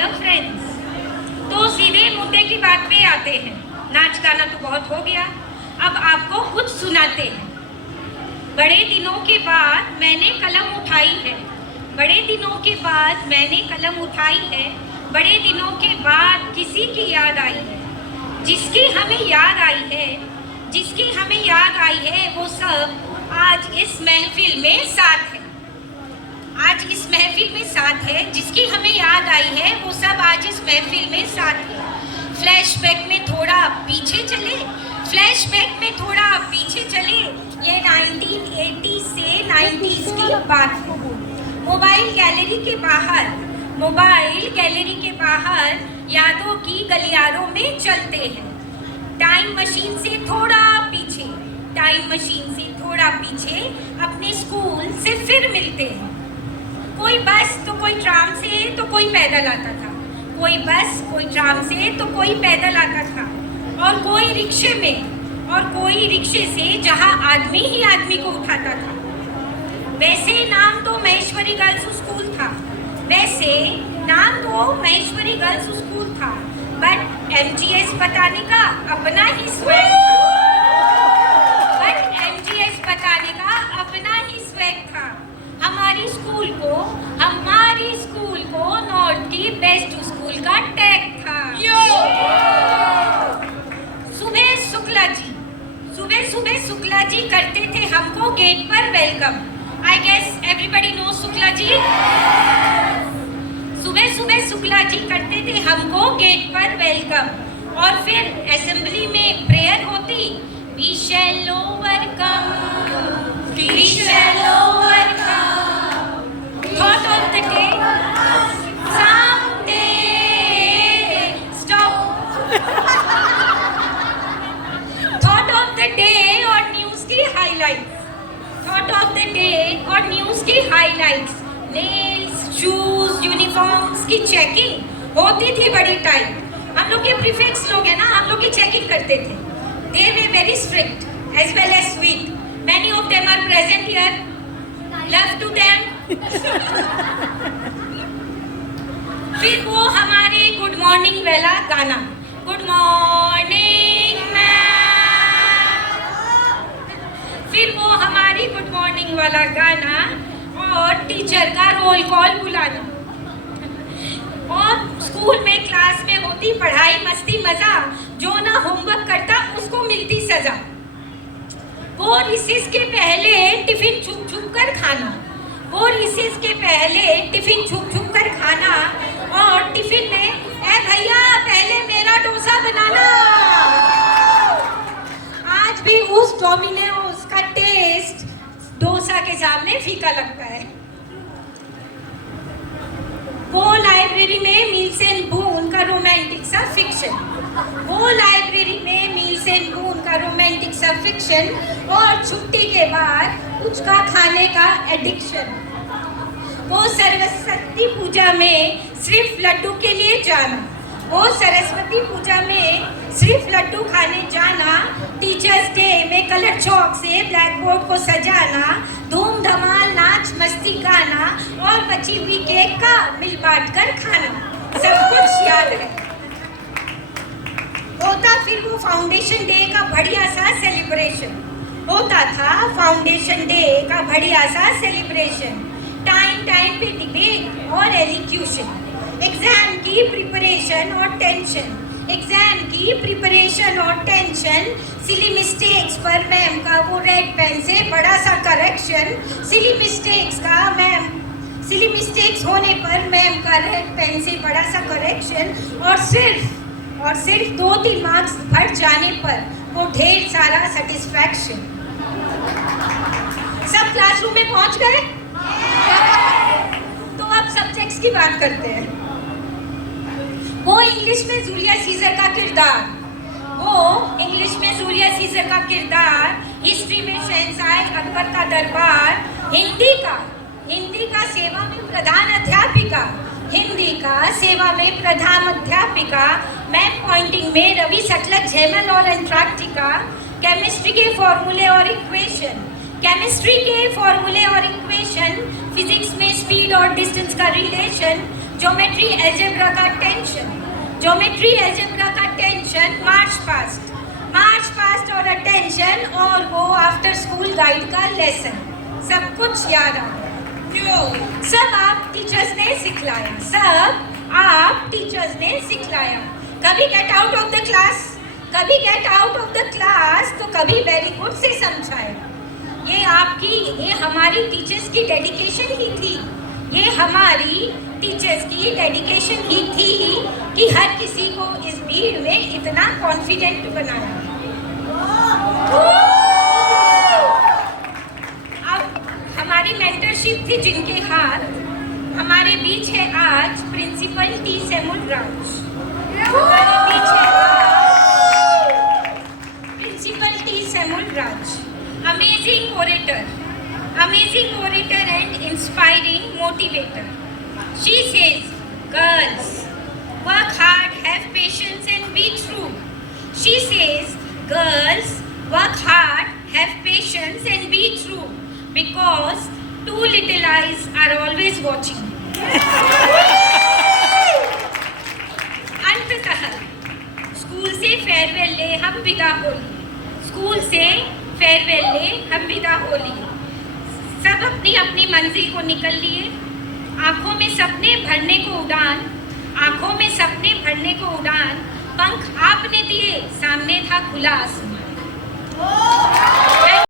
Dear friends, तो सीधे मुद्दे की बात पे आते हैं। नाच गाना तो बहुत हो गया, अब आपको कुछ सुनाते हैं। बड़े दिनों के बाद मैंने कलम उठाई है, बड़े दिनों के बाद मैंने कलम उठाई है, बड़े दिनों के बाद किसी की याद आई है, जिसकी हमें याद आई है, जिसकी हमें याद आई है, वो सब आज इस महफिल में साथ है। आज इस महफिल में साथ है, जिसकी हमें याद आई है, वो सब आज इस महफिल में साथ है। फ्लैशबैक में थोड़ा पीछे चले, फ्लैशबैक में थोड़ा पीछे चले, ये 1980 से 90s की बात है। मोबाइल गैलरी के बाहर, मोबाइल गैलरी के बाहर यादों की गलियारों में चलते हैं। टाइम मशीन से थोड़ा पीछे, टाइम मशीन से थोड़ा पीछे अपने स्कूल से फिर मिलते हैं। कोई बस तो कोई ट्राम से तो कोई पैदल आता था, कोई बस कोई ट्राम से तो कोई पैदल आता था, और कोई रिक्शे में, और कोई रिक्शे से जहाँ आदमी ही आदमी को उठाता था। वैसे नाम तो महेश्वरी गर्ल्स स्कूल था, वैसे नाम तो महेश्वरी गर्ल्स स्कूल था, बट MGS बताने का अपना ही स्वैग था, बट MGS बताने का अपना ही स्वैग था। हमारी स्कूल को नॉर्थ की बेस्ट स्कूल का टैग था। सुबह सुबह शुक्ला जी करते थे हमको गेट पर welcome. I guess everybody know Shukla ji. सुबह सुबह शुक्ला जी करते थे हमको गेट पर वेलकम, और फिर असेंबली में प्रेयर होती, we shall overcome, we shall overcome. Thought of the day, someday stop। Thought of the day और न्यूज़ की highlights, thought of the day और न्यूज़ की हाइलाइट्स। नेल्स, शूज, यूनिफॉर्म्स की चेकिंग होती थी बड़ी टाइट। हम लोग के प्रीफिक्स लोग हैं ना, हम लोग की चेकिंग करते थे। They were very strict as well as sweet. Many of them are present here. Love to them. फिर वो हमारे गुड मॉर्निंग वाला गाना, गुड मॉर्निंग मैम। फिर वो हमारी गुड मॉर्निंग वाला गाना, और टीचर का रोल कॉल बुलाना, और स्कूल में क्लास में होती पढ़ाई मस्ती मजा, जो ना होमवर्क करता उसको मिलती सजा। वो रिसेस के पहले टिफिन छुप छुप कर खाना, वो रिसेस के पहले टिफिन छुप छुप कर खाना, और टिफिन में ए भैया पहले मेरा डोसा बनाना। आज भी उस डोमिनोज का टेस्ट डोसा के सामने फीका लगता है। वो लाइब्रेरी में मील्स एंड बून का रोमांटिक सा फिक्शन, वो लाइब्रेरी में मील्स एंड बून का रोमांटिक सा फिक्शन, और छुट्टी के बाद उसका खाने का एडिक्शन। वो सरस्वती पूजा में सिर्फ लड्डू के लिए जाना, वो सरस्वती पूजा में सिर्फ लड्डू खाने जाना, टीचर्स डे में कलर चौक से ब्लैक बोर्ड को सजाना, धूम धमाल नाच मस्ती गाना, और बची हुई केक का मिल बांट कर खाना, सब कुछ याद है। होता फिर वो फाउंडेशन डे का बढ़िया सा सेलिब्रेशन, होता था फाउंडेशन डे का बढ़िया सा सेलिब्रेशन। टाइम टाइम पे डिबेट और एलिक्यूशन, एग्जाम की प्रिपरेशन और टेंशन, एग्जाम की प्रिपरेशन और टेंशन। सिली मिस्टेक्स पर मैम का वो रेड पेन से बड़ा सा करेक्शन, सिली मिस्टेक्स का मैम, सिली मिस्टेक्स होने पर मैम का रेड पेन से बड़ा सा करेक्शन, और सिर्फ 2-3 मार्क्स बढ़ जाने पर वो ढेर सारा सेटिस्फैक्शन। सब क्लासरूम में पहुंच गए? तो अब सब्जेक्ट्स की बात करते हैं। वो इंग्लिश में जूलियस सीजर का किरदार, वो इंग्लिश में जूलियस सीजर का किरदार, हिस्ट्री में शहंशाह अकबर का दरबार, हिंदी का सेवा में प्रधान अध्यापिका, हिंदी का सेवा में प्रधान अध्यापिका, मैप पॉइंटिंग में रवि सतलज झेमल और एंटार्क्टिका, केमिस्ट्री के फॉर्मूले और इक्वेशन, केमिस्ट्री के फॉर्मूले और इक्वेशन, फिजिक्स में स्पीड और डिस्टेंस का रिलेशन, ज्योमेट्री अलजेब्रा का टेंशन, मार्च पास्ट और अटेंशन, और वो आफ्टर स्कूल गाइड का लेसन, सब कुछ याद आ गया। सब आप टीचर्स ने सिखलाया। कभी get out of the class तो कभी वेरी गुड से समझाया। ये हमारी टीचर्स की डेडिकेशन ही थी। कि हर किसी को इस भीड़ में इतना कॉन्फिडेंट बनाया। अब हमारी मेंटरशिप थी जिनके हाथ, हमारे बीच है आज प्रिंसिपल टी सेमुल राज। हमारे बीच है principal T Samuel Raj, amazing orator and inspiring motivator. She says, girls, work hard, have patience and be true. She says, girls, work hard, have patience and be true, because two little eyes are always watching. अंततः school से farewell ले हम विदा होली। सब अपनी अपनी मंजिल को निकल लिए। आंखों में सपने भरने को उड़ान, पंख आपने दिए, सामने था खुला आसमान।